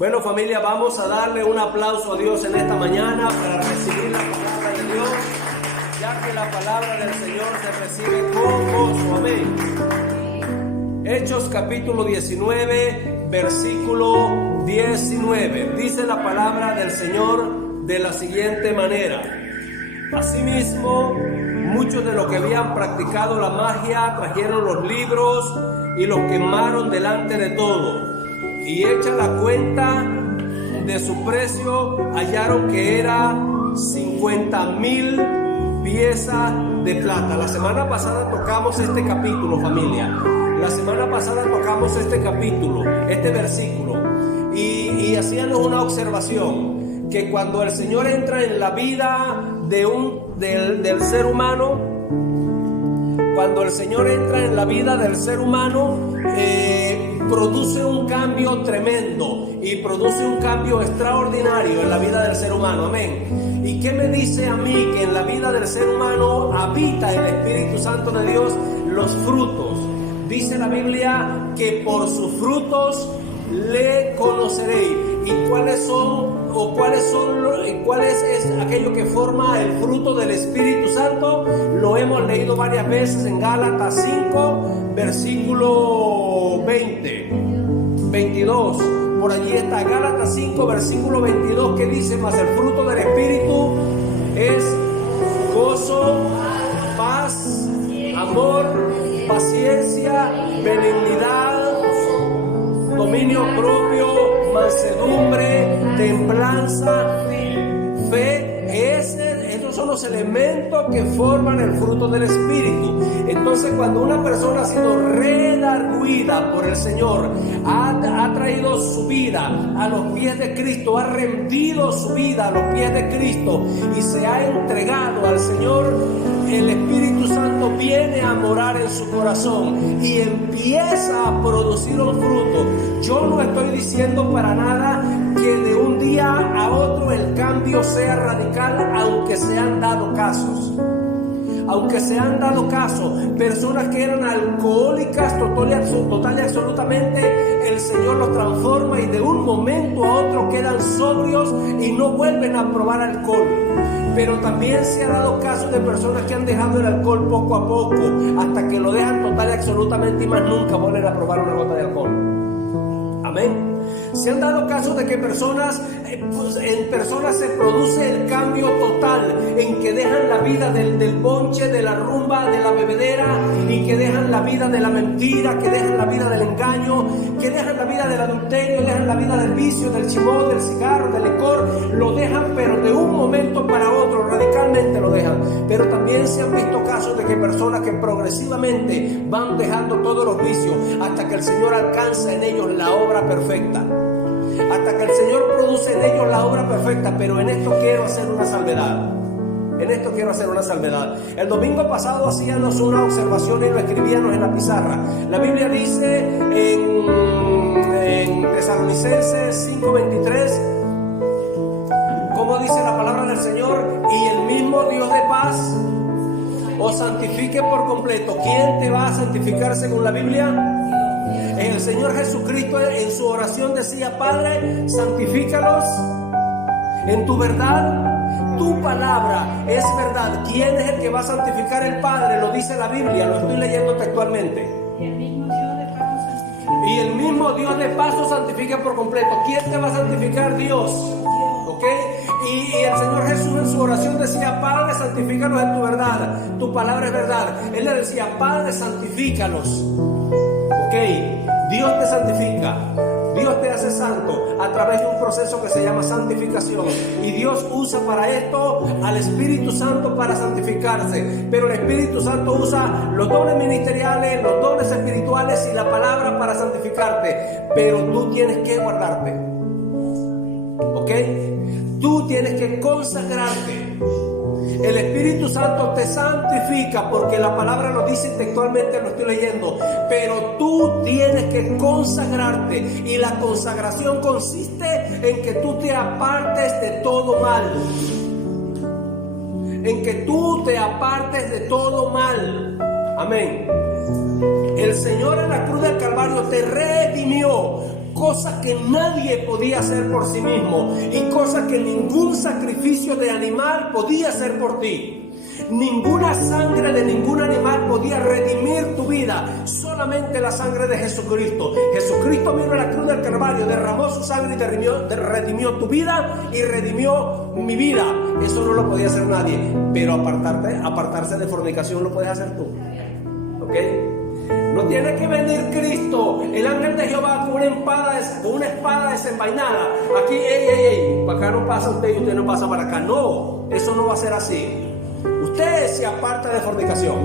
Bueno, familia, vamos a darle un aplauso a Dios en esta mañana para recibir la palabra de Dios, ya que la palabra del Señor se recibe con gozo. Amén. Hechos capítulo 19, versículo 19. Dice la palabra del Señor de la siguiente manera: asimismo, muchos de los que habían practicado la magia trajeron los libros y los quemaron delante de todos. Y hecha la cuenta de su precio, hallaron que era 50,000 piezas de plata. La semana pasada tocamos este capítulo, familia. La semana pasada tocamos este capítulo, este versículo. Y hacíamos una observación, que cuando el Señor entra en la vida del ser humano, cuando el Señor entra en la vida del ser humano, produce un cambio tremendo y produce un cambio extraordinario en la vida del ser humano. Amén. ¿Y qué me dice a mí? Que en la vida del ser humano habita el Espíritu Santo de Dios los frutos. Dice la Biblia que por sus frutos le conoceréis. ¿Y cuáles es aquello que forma el fruto del Espíritu Santo? Lo hemos leído varias veces en Gálatas 5, versículo 22. Por allí está Gálatas 5, versículo 22, que dice: mas el fruto del Espíritu es gozo, paz, amor, paciencia, benignidad, dominio propio, mansedumbre, templanza, fe. Estos son los elementos que forman el fruto del Espíritu. Entonces, cuando una persona ha sido redarguida por el Señor, ha traído su vida a los pies de Cristo, ha rendido su vida a los pies de Cristo y se ha entregado al Señor, el Espíritu Santo viene a morar en su corazón y empieza a producir un fruto. Yo no estoy diciendo para nada que de un día a otro el cambio sea radical, aunque se han dado casos. Aunque se han dado casos, personas que eran alcohólicas total y absolutamente, el Señor los transforma y de un momento a otro quedan sobrios y no vuelven a probar alcohol. Pero también se ha dado casos de personas que han dejado el alcohol poco a poco, hasta que lo dejan total y absolutamente y más nunca vuelven a probar una gota de alcohol. Amén. Se han dado casos de que en personas se produce el cambio total, en que dejan la vida del bonche, de la rumba, de la bebedera, y que dejan la vida de la mentira, que dejan la vida del engaño, que dejan la vida del adulterio, dejan la vida del vicio, del chimón, del cigarro, del licor. Lo dejan, pero de un momento para otro, radicalmente lo dejan. Pero también se han visto casos de que personas que progresivamente van dejando todos los vicios hasta que el Señor alcanza en ellos la obra perfecta. Hasta que el Señor produce en ellos la obra perfecta. Pero en esto quiero hacer una salvedad. El domingo pasado hacíamos una observación y lo escribíamos en la pizarra. La Biblia dice en Tesalonicenses 5:23, como dice la palabra del Señor: y el mismo Dios de paz os santifique por completo. ¿Quién te va a santificar según la Biblia? El Señor Jesucristo en su oración decía: Padre, santifícalos en tu verdad. Tu palabra es verdad. ¿Quién es el que va a santificar? El Padre. Lo dice la Biblia, lo estoy leyendo textualmente. Y el mismo Dios de paz os santifica por completo. ¿Quién te va a santificar? Dios. ¿Ok? Y el Señor Jesús en su oración decía: Padre, santifícalos en tu verdad. Tu palabra es verdad. Él le decía: Padre, santifícalos. ¿Ok? Dios te santifica, Dios te hace santo a través de un proceso que se llama santificación. Y Dios usa para esto al Espíritu Santo para santificarse. Pero el Espíritu Santo usa los dones ministeriales, los dones espirituales y la palabra para santificarte. Pero tú tienes que guardarte. ¿Ok? Tú tienes que consagrarte. El Espíritu Santo te santifica, porque la palabra lo dice textualmente, lo estoy leyendo. Pero tú tienes que consagrarte, y la consagración consiste en que tú te apartes de todo mal. En que tú te apartes de todo mal. Amén. El Señor en la cruz del Calvario te redimió cosas que nadie podía hacer por sí mismo y cosas que ningún sacrificio de animal podía hacer por ti. Ninguna sangre de ningún animal podía redimir tu vida, solamente la sangre de Jesucristo. Jesucristo vino a la cruz del Calvario, derramó su sangre y redimió tu vida y redimió mi vida. Eso no lo podía hacer nadie, pero apartarse de fornicación lo puedes hacer tú. ¿Ok? No tiene que venir Cristo, el ángel de Jehová, con una espada desenvainada. Aquí, para acá no pasa usted y usted no pasa para acá. No, eso no va a ser así. Usted se aparta de fornicación,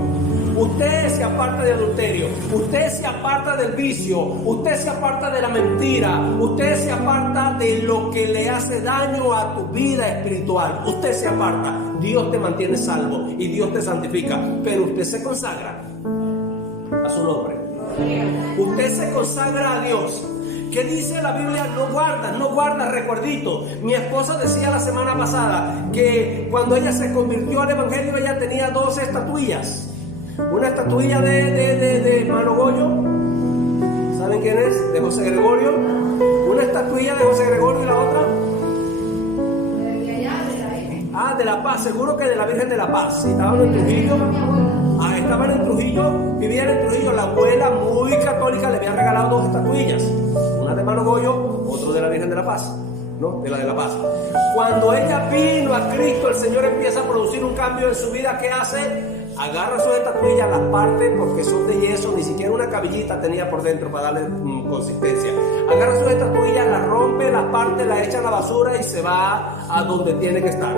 usted se aparta de adulterio, usted se aparta del vicio, usted se aparta de la mentira, usted se aparta de lo que le hace daño a tu vida espiritual. Usted se aparta, Dios te mantiene salvo y Dios te santifica, pero usted se consagra a su nombre. Usted se consagra a Dios. ¿Qué dice la Biblia? No guardas recuerditos. Mi esposa decía la semana pasada que cuando ella se convirtió al evangelio, ella tenía 2 estatuillas. Una estatuilla de Mano Goyo, ¿saben quién es? De José Gregorio. Una estatuilla de José Gregorio y la otra de La Paz, seguro que de la Virgen de la Paz. Sí, estaban en Trujillo. Estaban en Trujillo, vivían en Trujillo. La abuela, muy católica, le había regalado 2 estatuillas. Una de Mano Goyo, otra de la Virgen de la Paz, ¿no? De la Paz. Cuando ella vino a Cristo, el Señor empieza a producir un cambio en su vida. ¿Qué hace? Agarra sus estatuillas, las parte porque son de yeso, ni siquiera una cabellita tenía por dentro para darle consistencia. Agarra sus estatuillas, las rompe, las parte, las echa a la basura y se va a donde tiene que estar.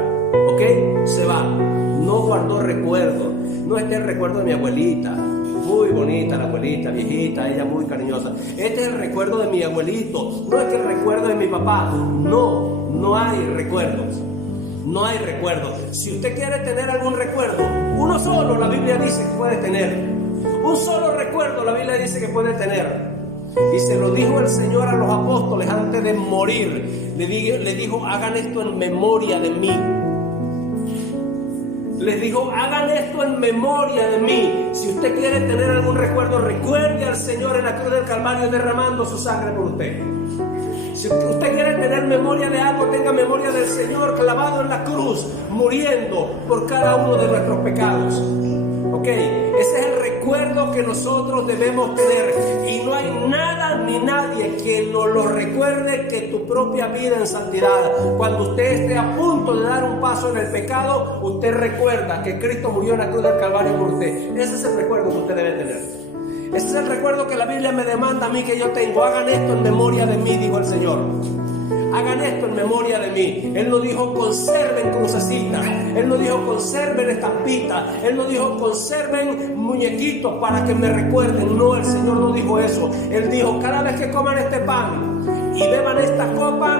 ¿Ok? Se va. No guardó recuerdo. No es el recuerdo de mi abuelita, muy bonita la abuelita, viejita, ella muy cariñosa. Este es el recuerdo de mi abuelito, no es que el recuerdo de mi papá. No hay recuerdos. No hay recuerdos. Si usted quiere tener algún recuerdo, uno solo la Biblia dice que puede tener. Un solo recuerdo la Biblia dice que puede tener. Y se lo dijo el Señor a los apóstoles antes de morir. Le dijo, hagan esto en memoria de mí. Les dijo, hagan esto en memoria de mí. Si usted quiere tener algún recuerdo, recuerde al Señor en la cruz del Calvario derramando su sangre por usted. Si usted quiere tener memoria de algo, tenga memoria del Señor clavado en la cruz, muriendo por cada uno de nuestros pecados. ¿Ok? Ese es el recuerdo que nosotros debemos tener. Y no hay nada ni nadie que nos lo recuerde que tu propia vida en santidad. Cuando usted esté a punto de dar un paso en el pecado, usted recuerda que Cristo murió en la cruz del Calvario por usted. Ese es el recuerdo que usted debe tener. Ese es el recuerdo que la Biblia me demanda a mí que yo tengo. Hagan esto en memoria de mí, dijo el Señor. Hagan esto en memoria de mí. Él no dijo conserven crucecitas. Él no dijo conserven estampitas. Él no dijo conserven muñequitos para que me recuerden. No, el Señor no dijo eso. Él dijo, cada vez que coman este pan y beban esta copa,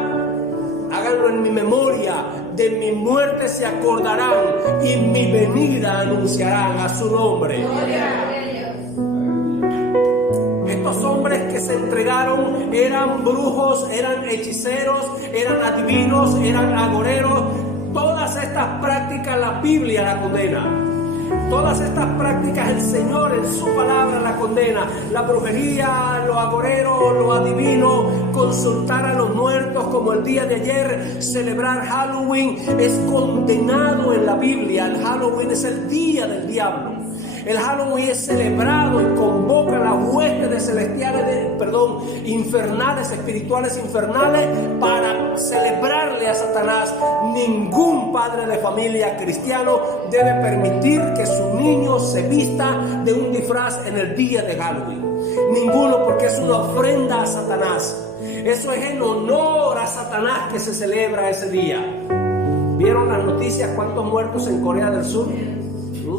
háganlo en mi memoria. De mi muerte se acordarán y mi venida anunciarán a su nombre. Estos hombres que se entregaron eran brujos, eran hechiceros, eran adivinos, eran agoreros. Todas estas prácticas la Biblia la condena. Todas estas prácticas el Señor en su palabra la condena. La brujería, los agoreros, los adivinos, consultar a los muertos como el día de ayer, celebrar Halloween es condenado en la Biblia. El Halloween es el día del diablo. El Halloween es celebrado y convoca a las huestes celestiales, infernales, espirituales infernales, para celebrarle a Satanás. Ningún padre de familia cristiano debe permitir que su niño se vista de un disfraz en el día de Halloween. Ninguno, porque es una ofrenda a Satanás. Eso es en honor a Satanás que se celebra ese día. ¿Vieron las noticias cuántos muertos en Corea del Sur?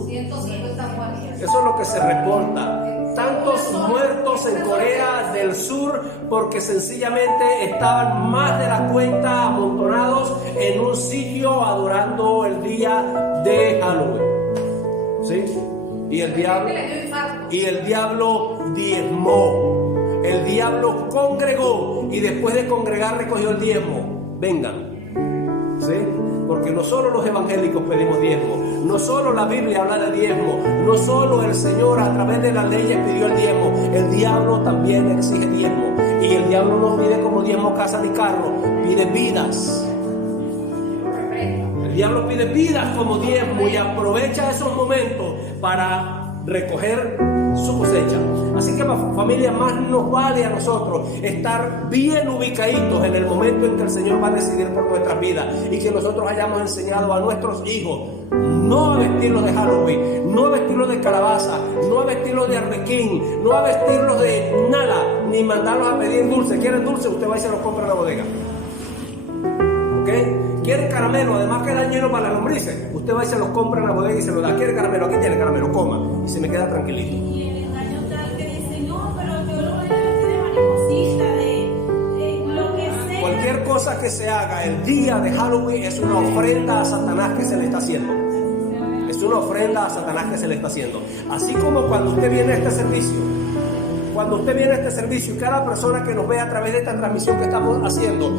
150 muertes. Eso es lo que se reporta. Tantos muertos en Corea del Sur porque sencillamente estaban más de la cuenta amontonados en un sitio adorando el día de Halloween. ¿Sí? Y el diablo diezmó. El diablo congregó y después de congregar recogió el diezmo. Vengan. ¿Sí? Porque no solo los evangélicos pedimos diezmo, no solo la Biblia habla de diezmo, no solo el Señor a través de las leyes pidió el diezmo, el diablo también exige diezmo. Y el diablo no pide como diezmo casa ni carro, pide vidas. El diablo pide vidas como diezmo y aprovecha esos momentos para recoger su cosecha. Así que, familia, más nos vale a nosotros estar bien ubicaditos en el momento en que el Señor va a decidir por nuestras vidas, y que nosotros hayamos enseñado a nuestros hijos no a vestirlos de Halloween, no a vestirlos de calabaza, no a vestirlos de arlequín, no a vestirlos de nada, ni mandarlos a pedir dulce. ¿Quieren dulce? Usted va y se los compra en la bodega. ¿Ok? ¿Quieren caramelo? Además que dan lleno para las lombrices. Usted va y se los compra en la bodega y se los da. ¿Quiere caramelo? Aquí tiene caramelo, coma. Y se me queda tranquilito. Y el engaño tal que dice, no, pero yo lo voy a vestir de mariposita, de lo que sea. Cualquier cosa que se haga el día de Halloween es una ofrenda a Satanás que se le está haciendo. Es una ofrenda a Satanás que se le está haciendo. Así como cuando usted viene a este servicio, y cada persona que nos ve a través de esta transmisión que estamos haciendo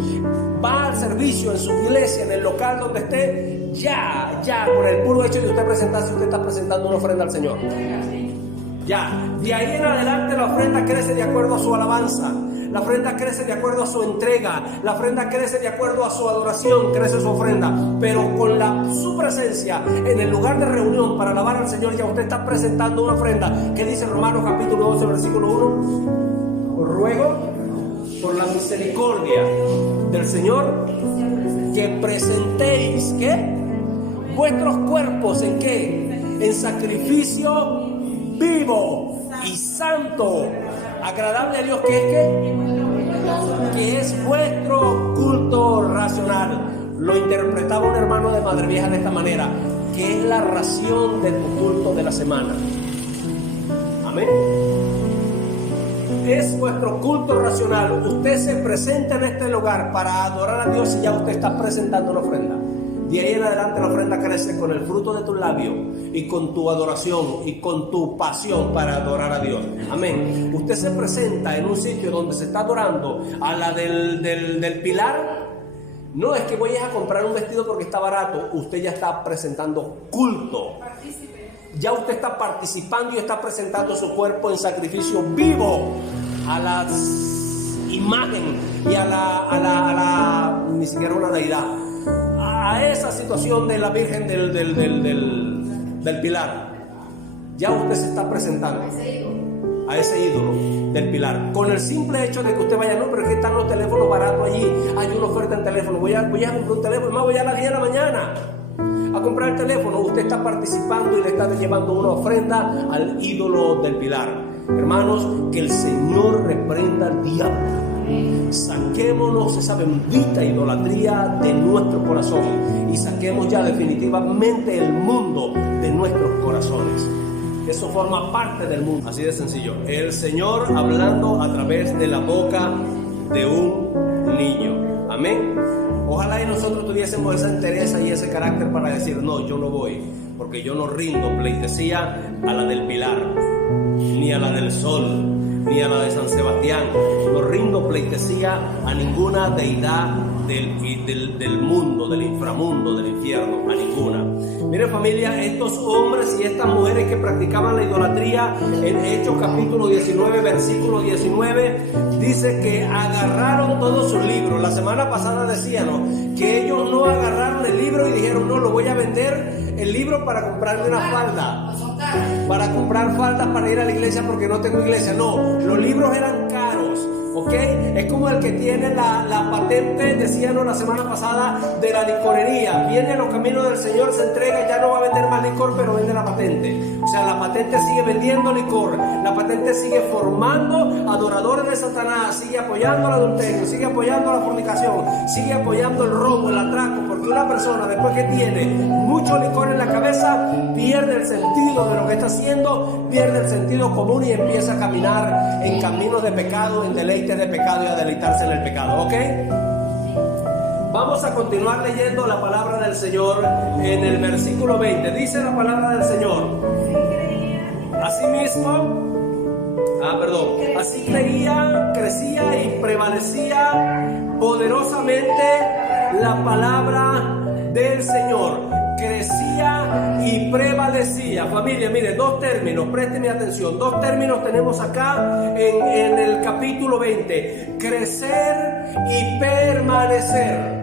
va al servicio en su iglesia, en el local donde esté, ya, por el puro hecho de usted presentarse, usted está presentando una ofrenda al Señor. Ya, de ahí en adelante la ofrenda crece de acuerdo a su alabanza, la ofrenda crece de acuerdo a su entrega, la ofrenda crece de acuerdo a su adoración, crece su ofrenda. Pero con su presencia en el lugar de reunión para alabar al Señor, ya usted está presentando una ofrenda. ¿Qué dice Romanos capítulo 12, versículo 1? Os ruego por la misericordia del Señor que presentéis, ¿qué? Vuestros cuerpos, ¿en qué? En sacrificio vivo y santo, agradable a Dios, que es vuestro culto racional. Lo interpretaba un hermano de Madre Vieja de esta manera, que es la ración de tu culto de la semana. Amén. Es vuestro culto racional. Usted se presenta en este lugar para adorar a Dios y ya usted está presentando una ofrenda. De ahí en adelante la ofrenda crece con el fruto de tus labios y con tu adoración y con tu pasión para adorar a Dios. Amén. Usted se presenta en un sitio donde se está adorando a la del pilar. No es que voy a comprar un vestido porque está barato. Usted ya está presentando culto. Ya usted está participando y está presentando su cuerpo en sacrificio vivo a la imagen y a la ni siquiera una deidad, a esa situación de la Virgen del Pilar. Ya usted se está presentando a ese ídolo del Pilar, con el simple hecho de que usted vaya, no, pero es que están los teléfonos baratos allí, hay una oferta en teléfono, voy a comprar un teléfono, más voy a las 10 de la mañana a comprar el teléfono. Usted está participando y le está llevando una ofrenda al ídolo del Pilar. Hermanos, que el Señor reprenda al diablo. Saquémonos esa bendita idolatría de nuestro corazón y saquemos ya definitivamente el mundo de nuestros corazones. Eso forma parte del mundo, así de sencillo. El Señor hablando a través de la boca de un niño. Amén. Ojalá y nosotros tuviésemos esa entereza y ese carácter para decir, no, yo no voy, porque yo no rindo pleitesía a la del Pilar, ni a la del Sol, ni a la de San Sebastián. No rindo pleitesía a ninguna deidad del mundo, del inframundo, del infierno, a ninguna. Miren, familia, estos hombres y estas mujeres que practicaban la idolatría, en Hechos capítulo 19, versículo 19, dice que agarraron todos sus libros. La semana pasada decíamos que ellos no agarraron el libro y dijeron, no, lo voy a vender el libro para comprarme una falda, para comprar faldas para ir a la iglesia porque no tengo iglesia. No, los libros eran caros. ¿Ok? Es como el que tiene la patente, decíamos la semana pasada, de la licorería. Viene a los caminos del Señor, se entrega y ya no va a vender más licor, pero vende la patente. O sea, la patente sigue vendiendo licor, la patente sigue formando adoradores de Satanás, sigue apoyando el adulterio, sigue apoyando la fornicación, sigue apoyando el robo, el atraco, porque una persona después que tiene mucho licor en la cabeza, pierde el sentido de lo que está haciendo, pierde el sentido común y empieza a caminar en caminos de pecado, en deleites de pecado y a deleitarse en el pecado. ¿Ok? Vamos a continuar leyendo la palabra del Señor en el versículo 20. Dice la palabra del Señor: así creía, crecía y prevalecía poderosamente la palabra del Señor. crecía y prevalecía. Familia, mire, dos términos, présteme atención, dos términos tenemos acá en el capítulo 20: crecer y permanecer.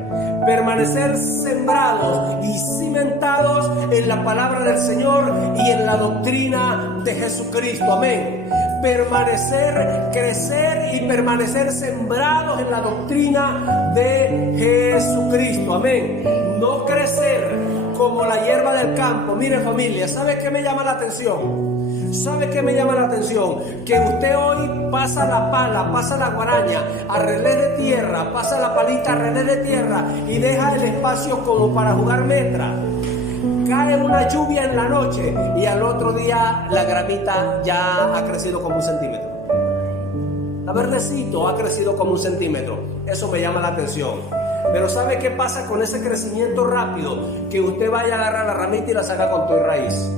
Permanecer sembrados y cimentados en la palabra del Señor y en la doctrina de Jesucristo. Amén. Permanecer, crecer y permanecer sembrados en la doctrina de Jesucristo. Amén. No crecer como la hierba del campo. Mire, familia, ¿sabe qué me llama la atención? ¿Sabe qué me llama la atención? Que usted hoy pasa la pala, pasa la guaraña a relé de tierra, pasa la palita a relé de tierra y deja el espacio como para jugar metra. Cae una lluvia en la noche y al otro día la gramita ya ha crecido como 1 centímetro. La verdecito ha crecido como 1 centímetro. Eso me llama la atención. Pero ¿sabe qué pasa con ese crecimiento rápido? Que usted vaya a agarrar la ramita y la saca con todo y raíz.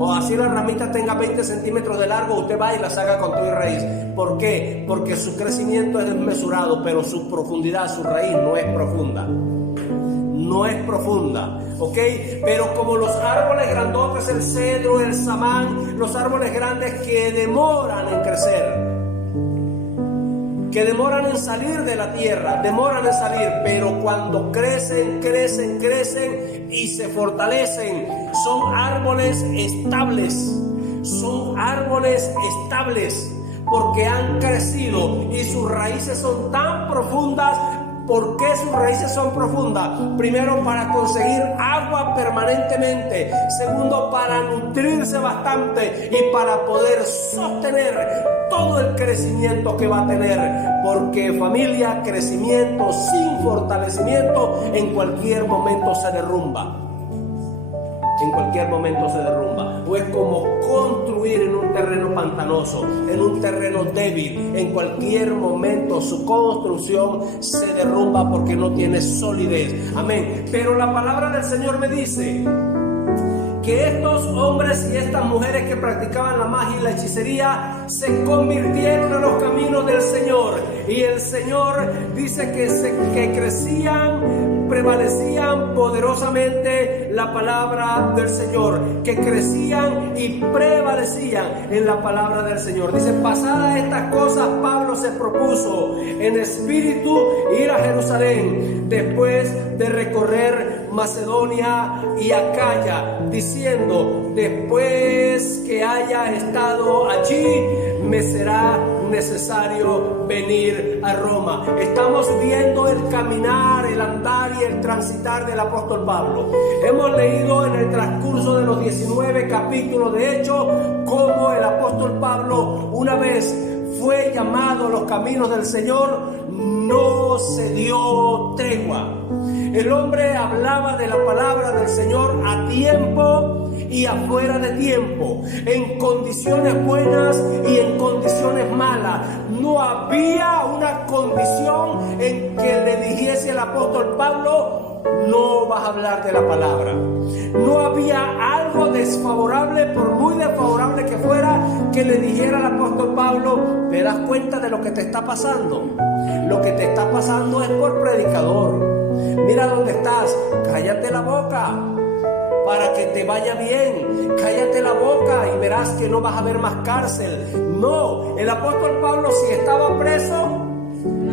O así la ramita tenga 20 centímetros de largo, usted va y la saca con todo y raíz. ¿Por qué? Porque su crecimiento es desmesurado, pero su profundidad, su raíz no es profunda. No es profunda, ¿ok? Pero como los árboles grandotes, el cedro, el samán, los árboles grandes que demoran en crecer, que demoran en salir de la tierra, demoran en salir, pero cuando crecen y se fortalecen, son árboles estables, porque han crecido y sus raíces son tan profundas. ¿Por qué sus raíces son profundas? Primero, para conseguir agua permanentemente. Segundo, para nutrirse bastante y para poder sostener todo el crecimiento que va a tener. Porque, familia, crecimiento sin fortalecimiento en cualquier momento se derrumba. En cualquier momento se derrumba. O es como construir en un terreno pantanoso, en un terreno débil. En cualquier momento su construcción se derrumba porque no tiene solidez. Amén. Pero la palabra del Señor me dice que estos hombres y estas mujeres que practicaban la magia y la hechicería se convirtieron en los caminos del Señor. Y el Señor dice que crecían, prevalecían poderosamente la palabra del Señor, que crecían y prevalecían en la palabra del Señor. Dice, pasadas estas cosas, Pablo se propuso en espíritu ir a Jerusalén después de recorrer Macedonia y Acaya, diciendo, después que haya estado allí, me será necesario venir a Roma. Estamos viendo el caminar, el andar y el transitar del apóstol Pablo. Hemos leído en el transcurso de los 19 capítulos de Hechos cómo el apóstol Pablo, una vez fue llamado a los caminos del Señor, no se dio tregua. El hombre hablaba de la palabra del Señor a tiempo y afuera de tiempo, en condiciones buenas y en condiciones malas. No había una condición en que le dijese el apóstol Pablo, no vas a hablar de la palabra. No había algo desfavorable, por muy desfavorable que fuera, que le dijera al apóstol Pablo, ¿te das cuenta de lo que te está pasando? Lo que te está pasando es por predicador. Mira dónde estás, cállate la boca para que te vaya bien, cállate la boca y verás que no vas a ver más cárcel. No, el apóstol Pablo, si estaba preso,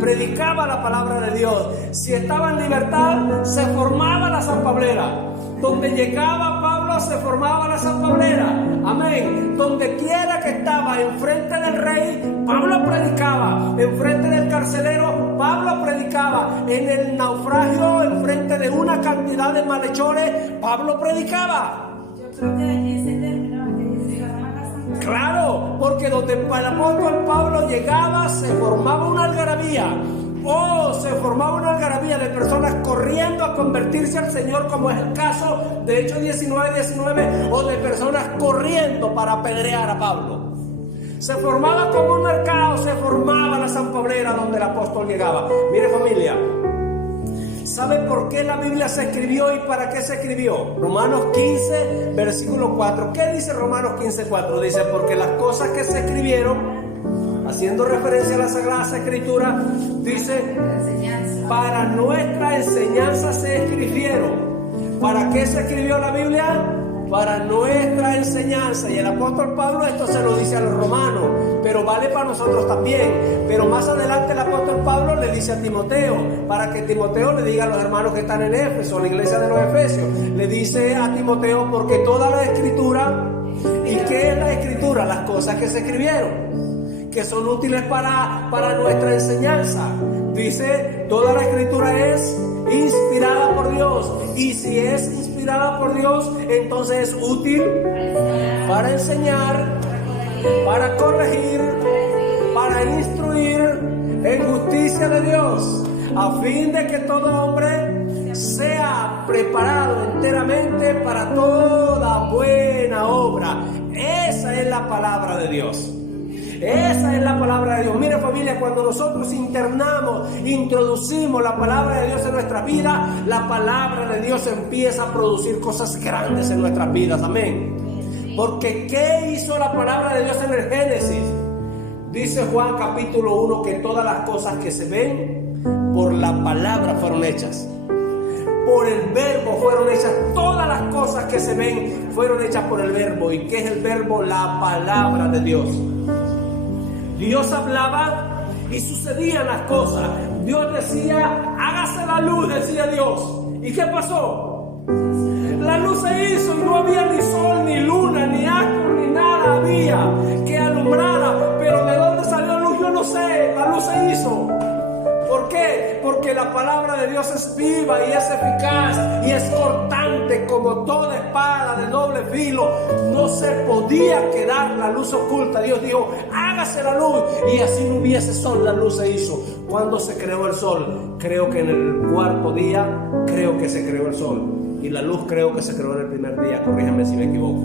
predicaba la palabra de Dios. Si estaba en libertad, se formaba la sanpablera. Donde llegaba Pablo, se formaba la sanpablera. Amén. Donde quiera que estaba, enfrente del rey, Pablo predicaba. Enfrente del carcelero, Pablo predicaba. En el naufragio, enfrente de una cantidad de malhechores, Pablo predicaba. Yo creo que de allí se terminaba, que se ganaba la santa. Claro, porque donde el apóstol Pablo llegaba, se formaba una algarabía. Se formaba una algarabía de personas corriendo a convertirse al Señor, como es el caso de Hechos 19, o de personas corriendo para apedrear a Pablo. Se formaba como un mercado, se formaba la sanpablera donde el apóstol llegaba. Mire, familia, ¿sabe por qué la Biblia se escribió y para qué se escribió? Romanos 15, versículo 4. ¿Qué dice Romanos 15, 4? Dice, porque las cosas que se escribieron, haciendo referencia a las Sagradas Escrituras, dice, para nuestra enseñanza se escribieron, ¿Para qué se escribió la Biblia? Para nuestra enseñanza. Y el apóstol Pablo esto se lo dice a los romanos, pero vale para nosotros también. Pero más adelante el apóstol Pablo le dice a Timoteo, para que Timoteo le diga a los hermanos que están en Éfeso, la iglesia de los Efesios, le dice a Timoteo, porque toda la escritura, ¿y qué es la escritura? Las cosas que se escribieron, que son útiles para nuestra enseñanza. Dice, toda la escritura es inspirada por Dios, y si es inspirada por Dios, entonces es útil para enseñar, para corregir, para instruir en justicia de Dios, a fin de que todo hombre sea preparado enteramente para toda buena obra. Esa es la palabra de Dios. Esa es la palabra de Dios. Mira, familia, cuando nosotros introducimos la palabra de Dios en nuestra vida, la palabra de Dios empieza a producir cosas grandes en nuestras vidas. Amén. Porque ¿qué hizo la palabra de Dios en el Génesis? Dice Juan capítulo 1 que todas las cosas que se ven por la palabra fueron hechas. Por el verbo fueron hechas. Todas las cosas que se ven fueron hechas por el verbo. ¿Y qué es el verbo? La palabra de Dios. Dios hablaba y sucedían las cosas. Dios decía, hágase la luz, decía Dios. ¿Y qué pasó? La luz se hizo y no había ni sol, ni luna, ni astro, ni nada había que alumbrara. Pero ¿de dónde salió la luz? Yo no sé. La luz se hizo. ¿Por qué? Porque la palabra de Dios es viva y es eficaz y es cortante como toda espada de doble filo. No se podía quedar la luz oculta. Dios dijo, hágase la luz, y así no hubiese sol, la luz se hizo. ¿Cuándo se creó el sol? Creo que en el cuarto día, creo que se creó el sol. Y la luz creo que se creó en el primer día, corríjame si me equivoco.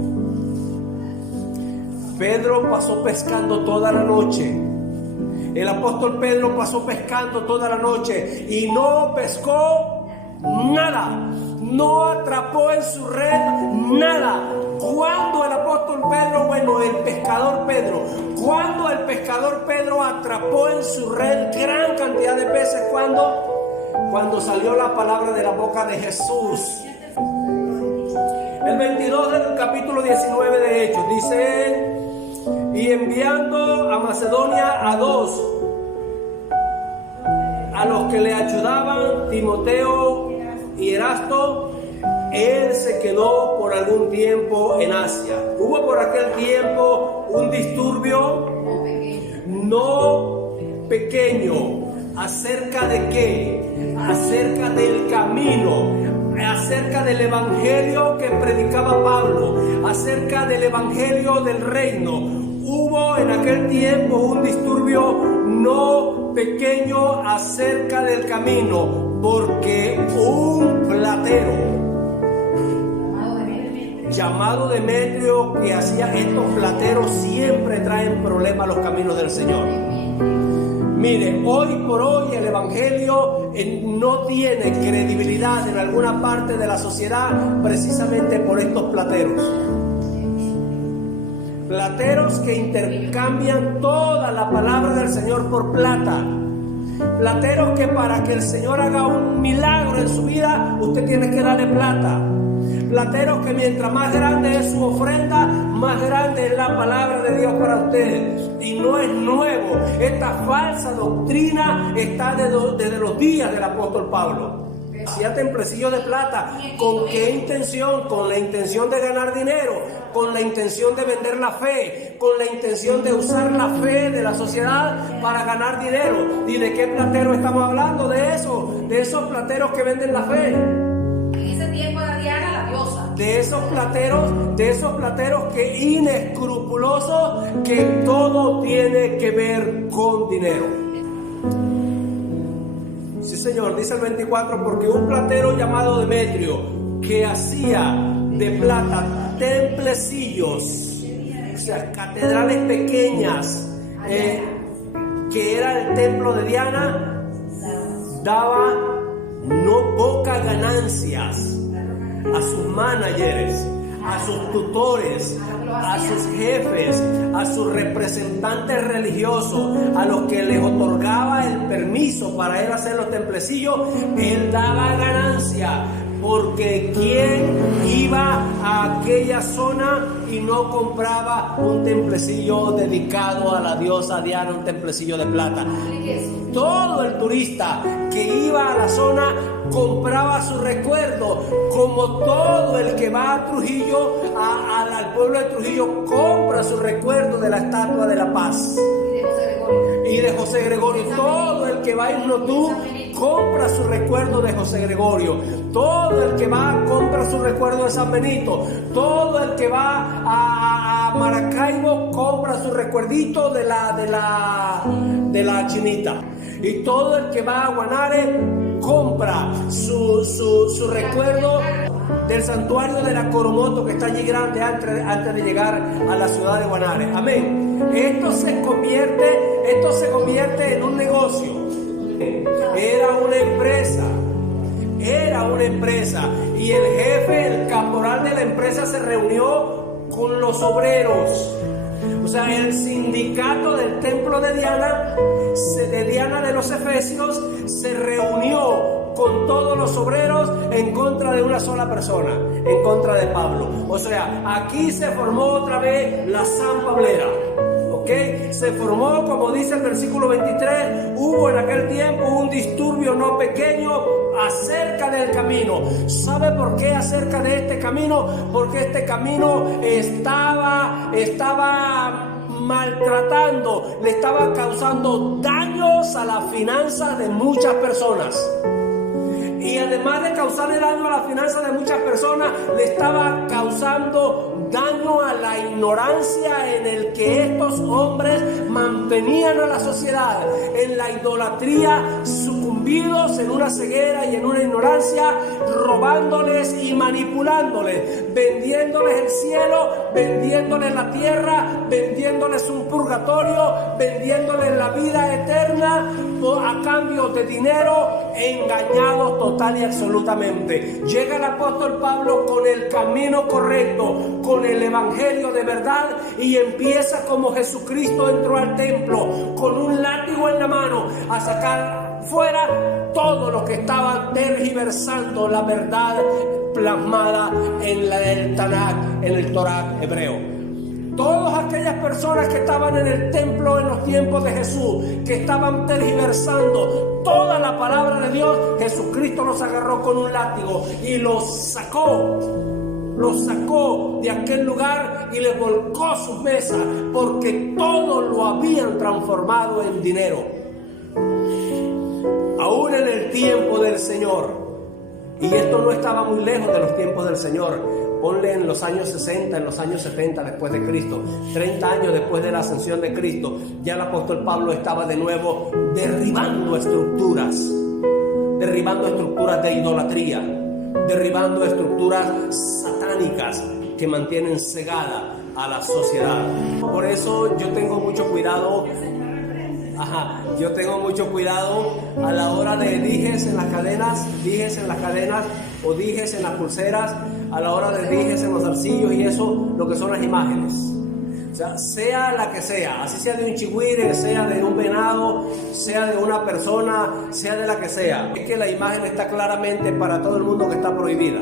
Pedro pasó pescando toda la noche. El apóstol Pedro pasó pescando toda la noche y no pescó nada, no atrapó en su red nada. Cuando el apóstol Pedro, el pescador Pedro, cuando el pescador Pedro atrapó en su red gran cantidad de peces, cuando salió la palabra de la boca de Jesús. El 22 del capítulo 19 de Hechos dice: y enviando a Macedonia a dos, a los que le ayudaban, Timoteo y Erasto, él se quedó por algún tiempo en Asia. Hubo por aquel tiempo un disturbio no pequeño. ¿Acerca de qué? Acerca del camino, acerca del evangelio que predicaba Pablo, acerca del evangelio del reino. Hubo en aquel tiempo un disturbio no pequeño acerca del camino, porque un platero llamado Demetrio, que hacía estos plateros, siempre traen problemas a los caminos del Señor. Mire, hoy por hoy el evangelio no tiene credibilidad en alguna parte de la sociedad precisamente por estos plateros. Plateros que intercambian toda la palabra del Señor por plata. Plateros que para que el Señor haga un milagro en su vida, usted tiene que darle plata. Plateros que mientras más grande es su ofrenda, más grande es la palabra de Dios para usted. Y no es nuevo. Esta falsa doctrina está desde los días del apóstol Pablo. Hacía templecillos de plata. ¿Con qué intención? Con la intención de ganar dinero, con la intención de vender la fe, con la intención de usar la fe de la sociedad para ganar dinero. ¿Y de qué platero estamos hablando? De esos plateros que venden la fe. En ese tiempo era Diana la diosa. De esos plateros que inescrupulosos, que todo tiene que ver con dinero. Sí, Señor, dice el 24, porque un platero llamado Demetrio, que hacía de plata templecillos, o sea, catedrales pequeñas, que era el templo de Diana, daba no pocas ganancias a sus managers, a sus tutores, a sus jefes, a sus representantes religiosos, a los que les otorgaba el permiso para él hacer los templecillos. Él daba ganancia, porque ¿quién iba a aquella zona y no compraba un templecillo dedicado a la diosa Diana, un templecillo de plata? Todo el turista que iba a la zona compraba su recuerdo, como todo el que va a Trujillo, al pueblo de Trujillo, compra su recuerdo de la Estatua de la Paz y de José Gregorio. Todo el que va a Isnotú compra su recuerdo de José Gregorio. Todo el que va compra su recuerdo de San Benito. Todo el que va a Maracaibo compra su recuerdito de la Chinita. Y todo el que va a Guanare compra su recuerdo del santuario de la Coromoto, que está allí grande antes de llegar a la ciudad de Guanare. Amén. Esto se convierte en un negocio. Era una empresa y el jefe, el caporal de la empresa, se reunió con los obreros. O sea, el sindicato del templo de Diana de los Efesios, se reunió con todos los obreros en contra de una sola persona, en contra de Pablo. O sea, aquí se formó otra vez la San Pablera. ¿Okay? Se formó, como dice el versículo 23, hubo en aquel tiempo un disturbio no pequeño acerca del camino. ¿Sabe por qué acerca de este camino? Porque este camino estaba maltratando, le estaba causando daños a las finanzas de muchas personas. Y además de causarle daño a las finanzas de muchas personas, le estaba causando daño a la ignorancia en el que estos hombres mantenían a la sociedad, en la idolatría, sucumbidos en una ceguera y en una ignorancia, robándoles y manipulándoles, vendiéndoles el cielo, vendiéndoles la tierra, vendiéndoles un purgatorio, vendiéndoles la vida eterna a cambio de dinero, engañados total y absolutamente. Llega el apóstol Pablo con el camino correcto, con el evangelio de verdad, y empieza como Jesucristo entró al templo, con un látigo en la mano, a sacar fuera todos los que estaban tergiversando la verdad plasmada en el Tanakh, en el Torah hebreo. Todas aquellas personas que estaban en el templo en los tiempos de Jesús, que estaban tergiversando toda la palabra de Dios, Jesucristo los agarró con un látigo y los sacó de aquel lugar y les volcó sus mesas, porque todo lo habían transformado en dinero. Aún en el tiempo del Señor, y esto no estaba muy lejos de los tiempos del Señor. Ponle en los años 60, en los años 70 después de Cristo, 30 años después de la ascensión de Cristo, ya el apóstol Pablo estaba de nuevo derribando estructuras de idolatría, derribando estructuras satánicas que mantienen cegada a la sociedad. Por eso yo tengo mucho cuidado. Yo tengo mucho cuidado a la hora de dijes en las cadenas o dijes en las pulseras, a la hora de dijes en los zarcillos y eso, lo que son las imágenes. O sea, sea la que sea, así sea de un chigüire, sea de un venado, sea de una persona, sea de la que sea. Es que la imagen está claramente para todo el mundo que está prohibida.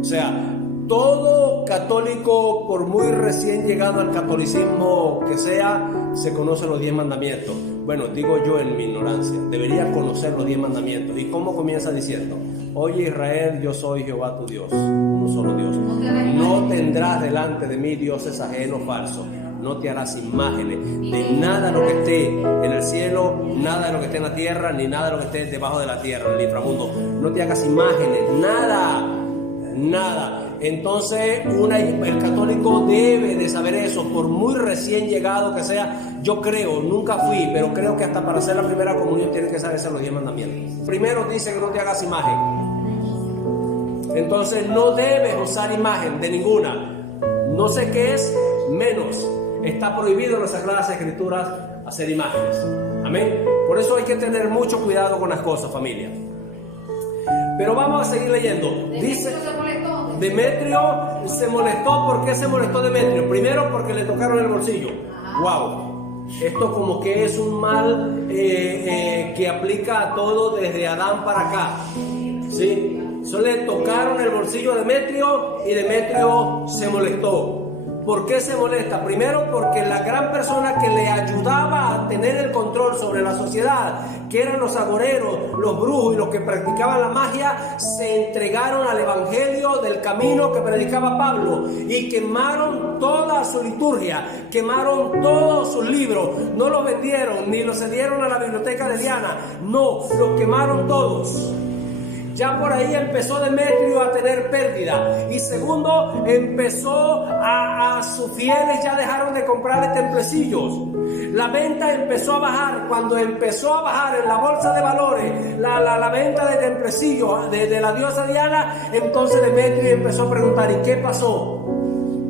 O sea, todo católico, por muy recién llegado al catolicismo que sea, se conocen los 10 mandamientos. Bueno, digo yo en mi ignorancia, debería conocer los 10 mandamientos. ¿Y cómo comienza diciendo? Oye Israel, yo soy Jehová tu Dios, uno solo Dios. No tendrás delante de mí dioses ajenos falsos. No te harás imágenes de nada de lo que esté en el cielo, nada de lo que esté en la tierra, ni nada de lo que esté debajo de la tierra, en el inframundo. No te hagas imágenes, nada. Entonces el católico debe de saber eso, por muy recién llegado que sea. Yo creo, nunca fui, pero creo que hasta para hacer la primera comunión tienes que saberse los 10 mandamientos. Primero dice que no te hagas imagen. Entonces no debes usar imagen de ninguna. No sé qué es, menos. Está prohibido en las Sagradas Escrituras hacer imágenes. Amén. Por eso hay que tener mucho cuidado con las cosas, familia. Pero vamos a seguir leyendo. Dice, Demetrio se molestó. ¿Por qué se molestó Demetrio? Primero, porque le tocaron el bolsillo. Wow. Esto como que es un mal que aplica a todo desde Adán para acá. ¿sí? Solo le tocaron el bolsillo a Demetrio y Demetrio se molestó. ¿Por qué se molesta? Primero, porque la gran persona que le ayudaba a tener el control sobre la sociedad, que eran los agoreros, los brujos y los que practicaban la magia, se entregaron al evangelio del camino que predicaba Pablo y quemaron toda su liturgia, quemaron todos sus libros. No los vendieron ni los cedieron a la biblioteca de Diana, no, los quemaron todos. Ya por ahí empezó Demetrio a tener pérdida. Y segundo, empezó a sus fieles ya dejaron de comprarle templecillos. La venta empezó a bajar. Cuando empezó a bajar en la bolsa de valores la venta de templecillos de la diosa Diana, entonces Demetrio empezó a preguntar: ¿y qué pasó?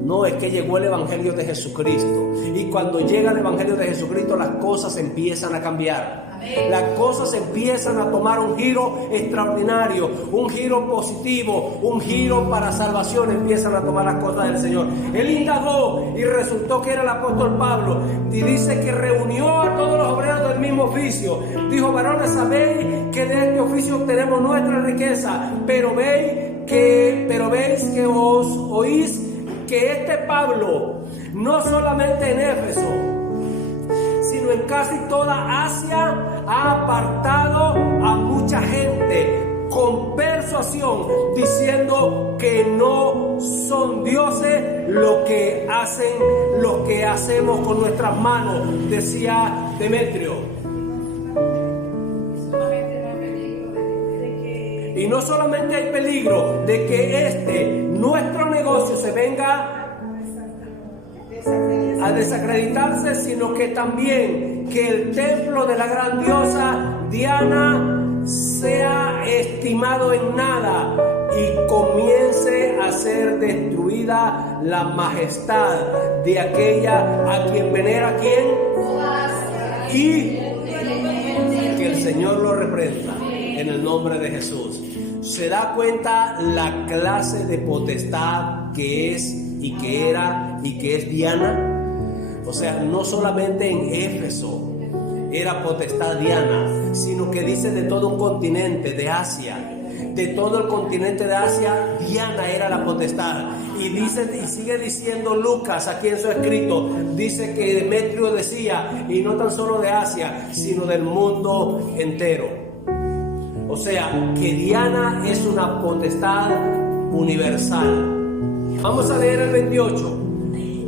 No, es que llegó el evangelio de Jesucristo. Y cuando llega el evangelio de Jesucristo, las cosas empiezan a cambiar. Las cosas empiezan a tomar un giro extraordinario, un giro positivo, un giro para salvación. Empiezan a tomar las cosas del Señor. Él indagó y resultó que era el apóstol Pablo. Y dice que reunió a todos los obreros del mismo oficio. Dijo: varones, sabéis que de este oficio obtenemos nuestra riqueza, pero veis que os oís que este Pablo, no solamente en Éfeso, sino en casi toda Asia, ha apartado a mucha gente con persuasión, diciendo que no son dioses lo que hacemos con nuestras manos, decía Demetrio. Y no solamente hay peligro de que nuestro negocio se venga a desacreditarse, sino que también que el templo de la gran diosa Diana sea estimado en nada y comience a ser destruida la majestad de aquella a quien venera y que el Señor lo reprenda en el nombre de Jesús. ¿Se da cuenta la clase de potestad que es y que era y que es Diana? O sea, no solamente en Éfeso era potestad Diana, sino que dice de todo un continente, de Asia. De todo el continente de Asia, Diana era la potestad. Y dice, y sigue diciendo Lucas aquí en su escrito, dice que Demetrio decía, y no tan solo de Asia, sino del mundo entero. O sea, que Diana es una potestad universal. Vamos a leer el 28.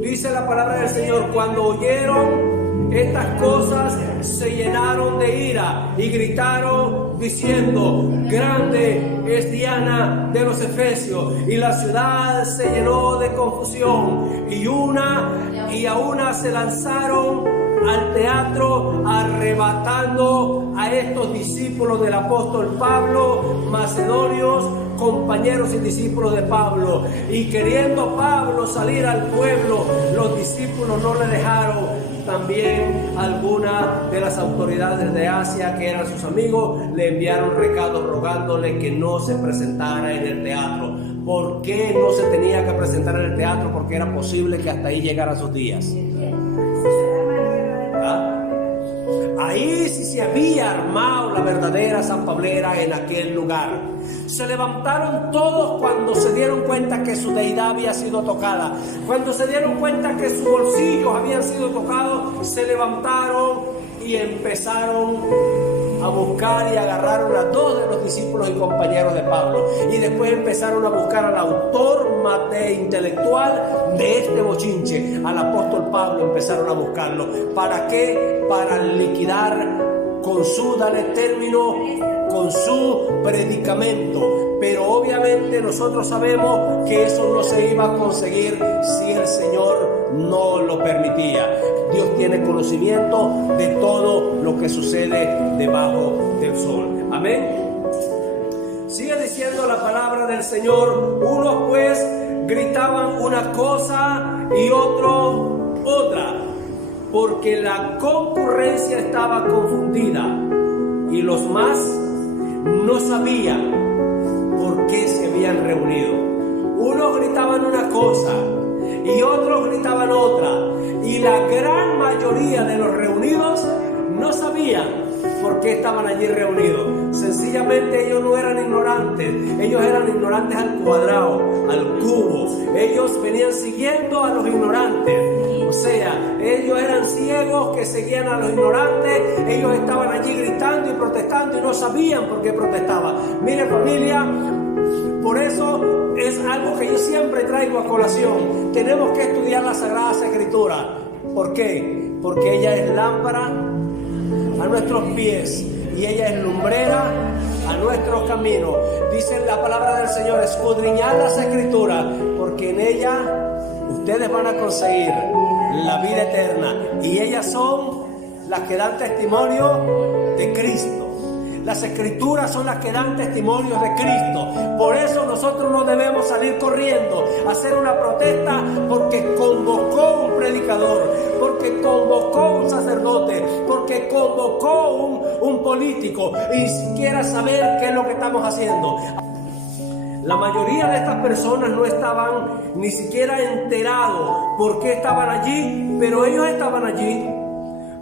Dice la palabra del Señor: cuando oyeron estas cosas, se llenaron de ira y gritaron diciendo: grande es Diana de los Efesios. Y la ciudad se llenó de confusión, y a una se lanzaron al teatro, arrebatando a estos discípulos del apóstol Pablo, macedonios, compañeros y discípulos de Pablo. Y queriendo Pablo salir al pueblo, los discípulos no le dejaron. También algunas de las autoridades de Asia, que eran sus amigos, le enviaron recados rogándole que no se presentara en el teatro. ¿Por qué no se tenía que presentar en el teatro? Porque era posible que hasta ahí llegaran sus días. Ahí sí se había armado la verdadera sanpablera en aquel lugar. Se levantaron todos cuando se dieron cuenta que su deidad había sido tocada. Cuando se dieron cuenta que sus bolsillos habían sido tocados, se levantaron y empezaron a buscar y agarraron a dos de los discípulos y compañeros de Pablo. Y después empezaron a buscar al autor intelectual de este bochinche, al apóstol Pablo. Empezaron a buscarlo. ¿Para qué? Para liquidar con su, dale término, con su predicamento. Pero obviamente nosotros sabemos que eso no se iba a conseguir si el Señor no lo permitía. Dios tiene conocimiento de todo lo que sucede debajo del sol. Amén. Sigue diciendo la palabra del Señor: unos pues gritaban una cosa y otros otra, porque la concurrencia estaba confundida y los más no sabían por qué se habían reunido. Unos gritaban una cosa y otros gritaban otra, y la gran mayoría de los reunidos no sabían por qué estaban allí reunidos. Sencillamente ellos no eran ignorantes. ignorantes. Ellos eran ignorantes al cuadrado, al cubo. Ellos venían siguiendo a los ignorantes. O sea, ellos eran ciegos que seguían a los ignorantes. Ellos estaban allí gritando y protestando y no sabían por qué protestaban. Mire, familia, por eso es algo que yo siempre traigo a colación. Tenemos que estudiar las Sagradas Escrituras. ¿Por qué? Porque ella es lámpara a nuestros pies y ella es lumbrera a nuestros caminos. Dice la palabra del Señor: escudriñad las Escrituras, porque en ella ustedes van a conseguir la vida eterna, y ellas son las que dan testimonio de Cristo. Las Escrituras son las que dan testimonio de Cristo. Por eso nosotros no debemos salir corriendo a hacer una protesta porque convocó un predicador, porque convocó un sacerdote, porque convocó un político, y ni siquiera saber qué es lo que estamos haciendo. La mayoría de estas personas no estaban ni siquiera enterados por qué estaban allí, pero ellos estaban allí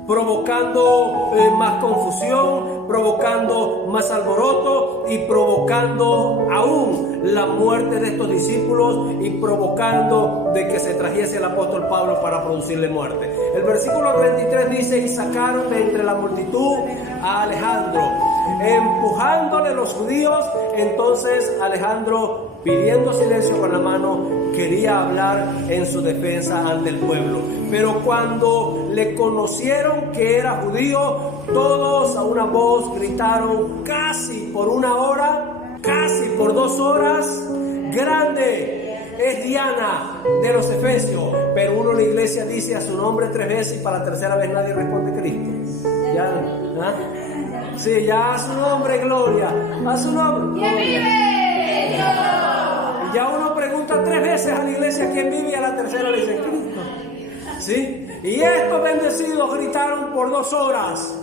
provocando más confusión, provocando más alboroto y provocando aún la muerte de estos discípulos y provocando de que se trajese el apóstol Pablo para producirle muerte. El versículo 33 dice: y sacaron de entre la multitud a Alejandro, empujándole los judíos. Entonces Alejandro, pidiendo silencio con la mano, quería hablar en su defensa ante el pueblo. Pero cuando le conocieron que era judío, todos a una voz gritaron casi por 1 hora, casi por 2 horas: grande es Diana de los Efesios. Pero uno en la iglesia dice a su nombre 3 veces y para la 3ª vez nadie responde Cristo. ¿Ya? ¿Ah? Sí, ya a su nombre, gloria. A su nombre. ¿Quién vive? Dios. Ya uno pregunta 3 veces a la iglesia quién vive, y a la 3ª le dice Cristo. ¿Sí? Y estos bendecidos gritaron por 2 horas,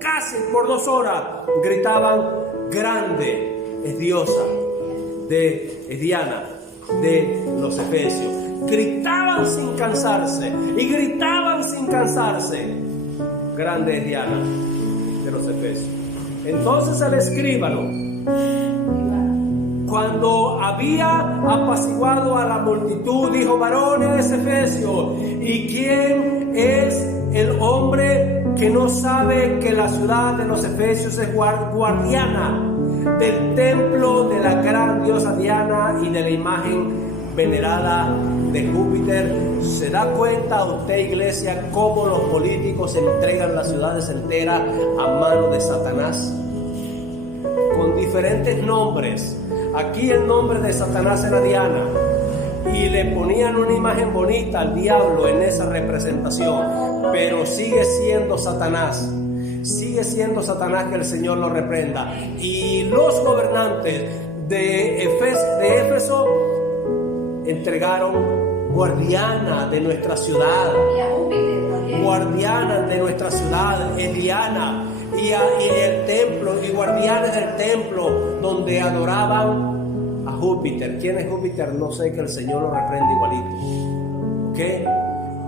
casi por 2 horas, gritaban: grande es diosa es Diana de los Efesios. Gritaban sin cansarse y gritaban sin cansarse: grande es Diana de los Efesios. Entonces el escribano, cuando había apaciguado a la multitud, dijo: varones Efesios, ¿y quién es el hombre que no sabe que la ciudad de los Efesios es guardiana del templo de la gran diosa Diana y de la imagen venerada de Júpiter? ¿Se da cuenta usted, iglesia, cómo los políticos entregan las ciudades enteras a mano de Satanás? Con diferentes nombres. Aquí el nombre de Satanás era Diana, y le ponían una imagen bonita al diablo en esa representación, pero sigue siendo Satanás. Sigue siendo Satanás, que el Señor lo reprenda. Y los gobernantes de Éfeso entregaron guardiana de nuestra ciudad, guardiana de nuestra ciudad, Diana, y el templo, y guardianes del templo donde adoraban a Júpiter. ¿Quién es Júpiter? No sé, que el Señor lo reprende igualito. ¿Qué?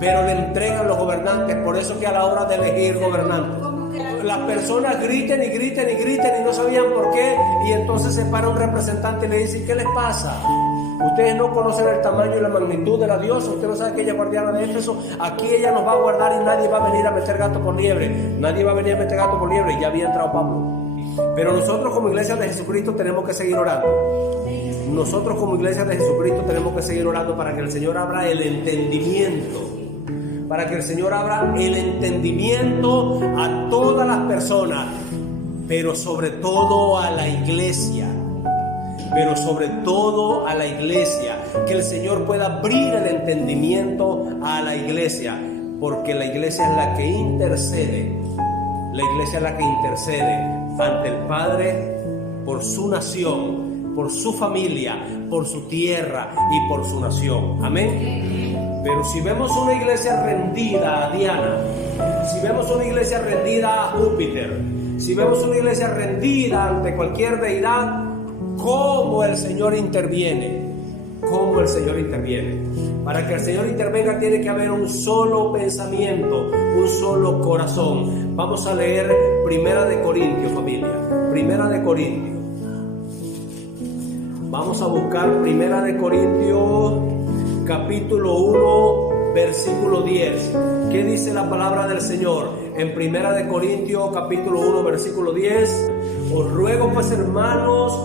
Pero le entregan los gobernantes. Por eso que a la hora de elegir gobernantes, las personas griten y griten y griten y no sabían por qué, y entonces se para un representante y le dice: ¿qué les pasa? Ustedes no conocen el tamaño y la magnitud de la diosa. Usted no sabe que ella es guardiana de Éfeso. Aquí ella nos va a guardar y nadie va a venir a meter gato por liebre. Nadie va a venir a meter gato por liebre. Y ya había entrado Pablo. Pero nosotros como iglesia de Jesucristo tenemos que seguir orando. Nosotros como iglesia de Jesucristo tenemos que seguir orando para que el Señor abra el entendimiento. Para que el Señor abra el entendimiento a todas las personas, pero sobre todo a la iglesia. Pero sobre todo a la iglesia, que el Señor pueda abrir el entendimiento a la iglesia, porque la iglesia es la que intercede. La iglesia es la que intercede ante el Padre por su nación, por su familia, por su tierra y por su nación. Amén. Pero si vemos una iglesia rendida a Diana, si vemos una iglesia rendida a Júpiter, si vemos una iglesia rendida ante cualquier deidad, ¿cómo el Señor interviene? ¿Cómo el Señor interviene? Para que el Señor intervenga tiene que haber un solo pensamiento, un solo corazón. Vamos a leer 1 de Corintios, familia. 1 de Corintios. Vamos a buscar Primera de Corintios, capítulo 1, versículo 10. ¿Qué dice la palabra del Señor? En Primera de Corintios, capítulo 1, versículo 10. Os ruego pues, hermanos,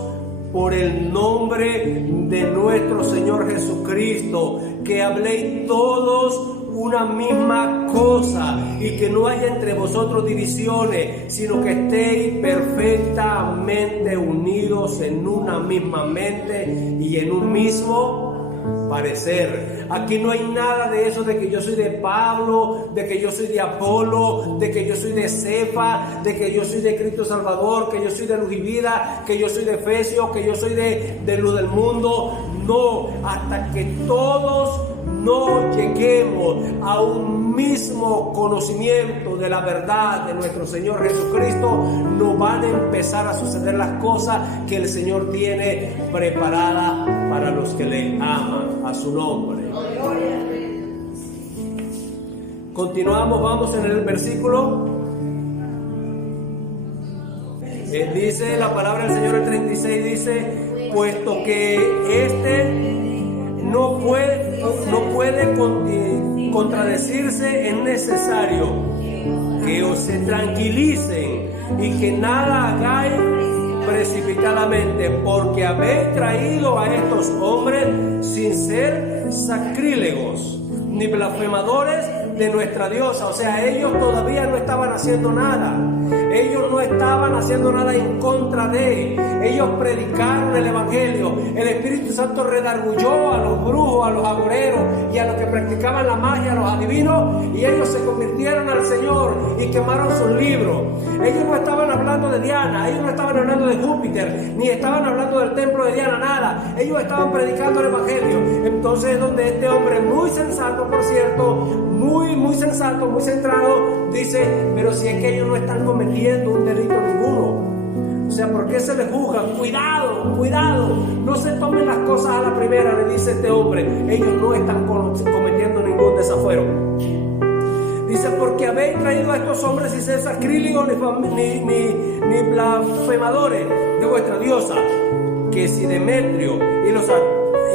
por el nombre de nuestro Señor Jesucristo, que habléis todos una misma cosa y que no haya entre vosotros divisiones, sino que estéis perfectamente unidos en una misma mente y en un mismo parecer. Aquí no hay nada de eso de que yo soy de Pablo, de que yo soy de Apolo, de que yo soy de Cefa, de que yo soy de Cristo Salvador, que yo soy de Luz y Vida, que yo soy de Efesios, que yo soy de Luz del Mundo. No, hasta que todos no lleguemos a un mismo conocimiento de la verdad de nuestro Señor Jesucristo, no van a empezar a suceder las cosas que el Señor tiene preparadas para los que le aman a su nombre. Continuamos, vamos en el versículo. Dice la palabra del Señor, el 36 dice: puesto que no puede contradecirse, es necesario que os se tranquilicen y que nada hagáis precipitadamente, porque habéis traído a estos hombres sin ser sacrílegos ni blasfemadores de nuestra diosa. O sea, ellos todavía no estaban haciendo nada. Ellos no estaban haciendo nada en contra de. Ellos predicaron el evangelio. El Espíritu Santo redargulló a los brujos, a los agoreros y a los que practicaban la magia, a los adivinos, y ellos se convirtieron al Señor y quemaron sus libros. Ellos no estaban hablando de Diana, ellos no estaban hablando de Júpiter, ni estaban hablando del templo de Diana, nada. Ellos estaban predicando el evangelio. Entonces es donde este hombre, muy sensato, por cierto, muy sensato, muy centrado, dice: pero si es que ellos no están cometiendo un delito ninguno, o sea, ¿por qué se les juzga? Cuidado, no se tomen las cosas a la primera, le dice este hombre. Ellos no están cometiendo ningún desafuero. Dice: porque habéis traído a estos hombres sin ser sacrílegos ni blasfemadores de vuestra diosa, que si Demetrio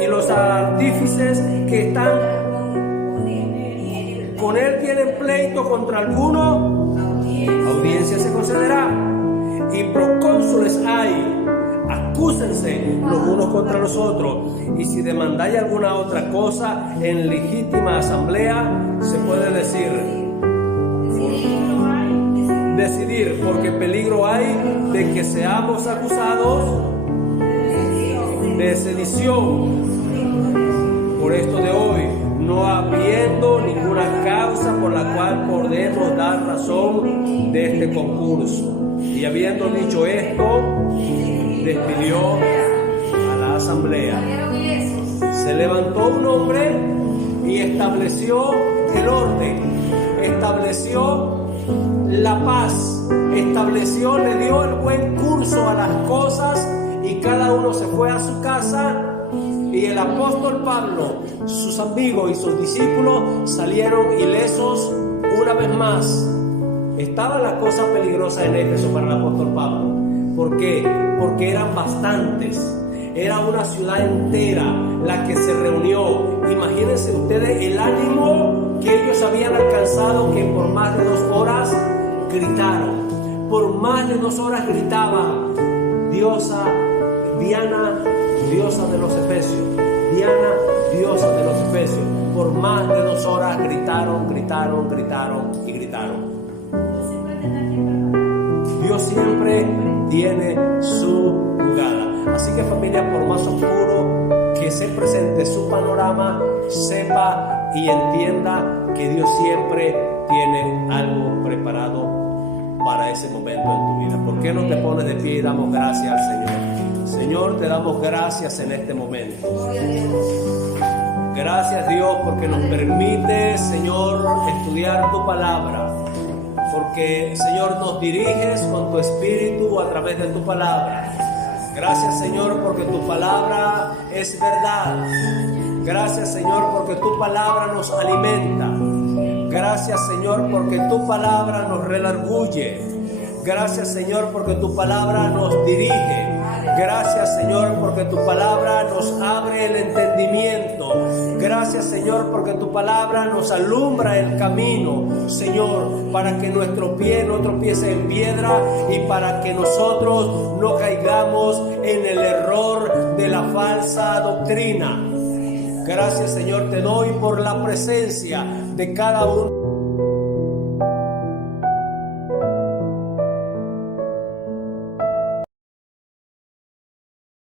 y los artífices que están con él tienen pleito contra alguno, audiencia se concederá. Y procónsules hay, acúsense los unos contra los otros. Y si demandáis alguna otra cosa en legítima asamblea, se puede decidir, porque peligro hay de que seamos acusados de sedición por esto de hoy, no habiendo ninguna causa por la cual podemos dar razón de este concurso. Y habiendo dicho esto, despidió a la asamblea. Se levantó un hombre y estableció el orden, estableció la paz, le dio el buen curso a las cosas, y cada uno se fue a su casa. Y el apóstol Pablo, sus amigos y sus discípulos salieron ilesos una vez más. Estaba la cosa peligrosa en Éfeso para el apóstol Pablo. ¿Por qué? Porque eran bastantes. Era una ciudad entera la que se reunió. Imagínense ustedes el ánimo que ellos habían alcanzado, que por más de 2 horas gritaron. Por más de 2 horas gritaban: diosa Diana, diosa de los Efesios. Diana, diosa de los Efesios. Por más de 2 horas gritaron y gritaron. Dios siempre tiene su jugada. Así que, familia, por más oscuro que se presente su panorama, sepa y entienda que Dios siempre tiene algo preparado para ese momento en tu vida. ¿Por qué no te pones de pie y damos gracias al Señor? Señor, te damos gracias en este momento. Gracias, Dios, porque nos permite, Señor, estudiar tu palabra. Porque, Señor, nos diriges con tu espíritu a través de tu palabra. Gracias, Señor, porque tu palabra es verdad. Gracias, Señor, porque tu palabra nos alimenta. Gracias, Señor, porque tu palabra nos redarguye. Gracias, Señor, porque tu palabra nos dirige. Gracias, Señor, porque tu palabra nos abre el entendimiento. Gracias, Señor, porque tu palabra nos alumbra el camino, Señor, para que nuestro pie no tropiece en piedra y para que nosotros no caigamos en el error de la falsa doctrina. Gracias, Señor, te doy por la presencia de cada uno.